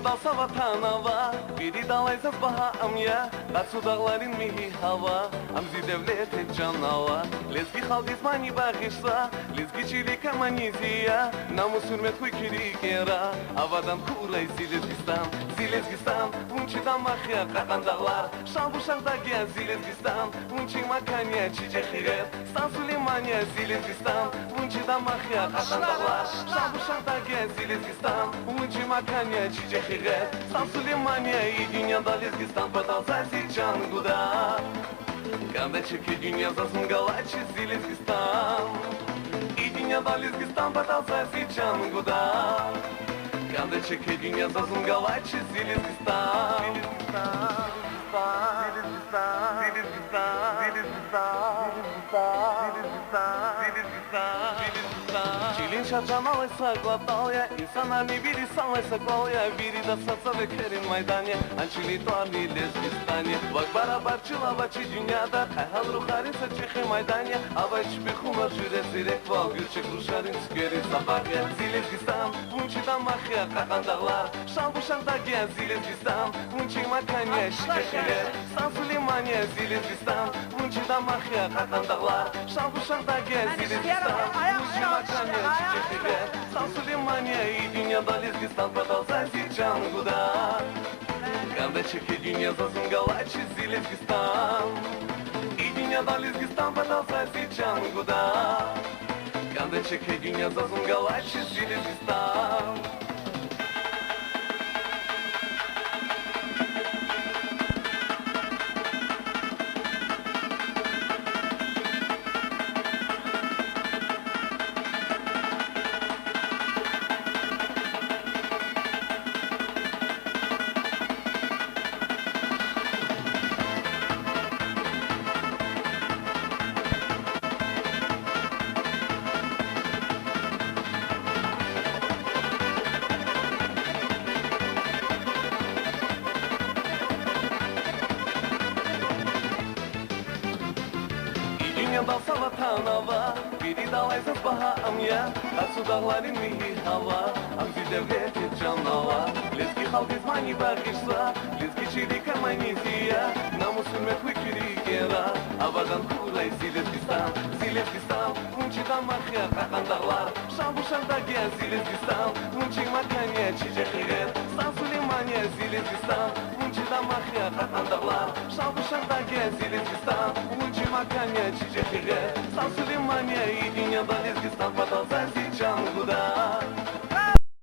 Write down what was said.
dalsa vatanava, biri dalaysa bahamya, Qaçu dağların mihi hava, Amzi devleti canava, Lezgi haldiz mani bağışsa, Lezgi çilik amaniziya, Namus hürmet huy kiri kera, Avadan kuray Zilezgistan, Zilezgistan, Unçidan mahya qakan dağlar, Şan bu şarda gel Zilezgistan, Unçi makanya çiçek hiret, Stan Süleymaniye Zilezgistan, Unçidan mahya qakan dağlar, Şan bu şarda gel Zilezgistan, Unçi makanya çiçek hiret, Stan Süleymaniye и dünyada Lezgistan, Продолжайте Джан Гуда, Когда чеки дюня засунгалачи Зилезгистан, и dünyada Lezgistan, Продолжайте Джан Гуда, Когда чеки дюня засунгалачи Зилезгистан, Çilin şarcan alaysa gladalya, İnsanlar ne biri sanlaysa kolya, Biri da satsa ve kerim maydanya, Ançili tuarni Lezgistanya, Bak barabarçıla vaçı dünyada, Ayhal ruharin saçıkı maydanya, Avay çipikuma jüre zirek val, Gürçek ruşarin skverin sabahya, Zilezgistan, Unçidan mahya qakan dağlar, Şan bu şarda gel Zilezgistan, Unçi makanya şikekile, Stan Süleymaniye Zilezgistan, Unçidan mahya qakan dağlar, Şan bu şarda gel Zilezgistan, Unçi makanya şikekile, Stan Süleymaniye и dünyada Lezgistan, Продолжайте Джан Гуда, Когда чеки дюня засунгалачи Зилезгистан, и dünyada Lezgistan, Продолжайте Джан Гуда, Когда чеки дюня засунгалачи Зилезгистан. Dalsa vatanava, biri dalaysa bahamya, Qaçu dağların mihi hava, Amzi devleti canava, Lezgi haldiz mani bağışsa, Lezgi çilik amaniziya, Namus hürmet huy kiri kera, Avadan kuray Zilezgistan, Zilezgistan, Unçidan mahya qakan dağlar, Şan bu şarda gel Zilezgistan, Unçi makanya çiçek hiret, Stan Süleymaniye Zilezgistan, Unçidan mahya qakan dağlar, Şan bu şarda gel Zilezgistan, Unçi makanya çiçek hiret, Stan Süleymaniye и dünyada Lezgistan, Продолжайте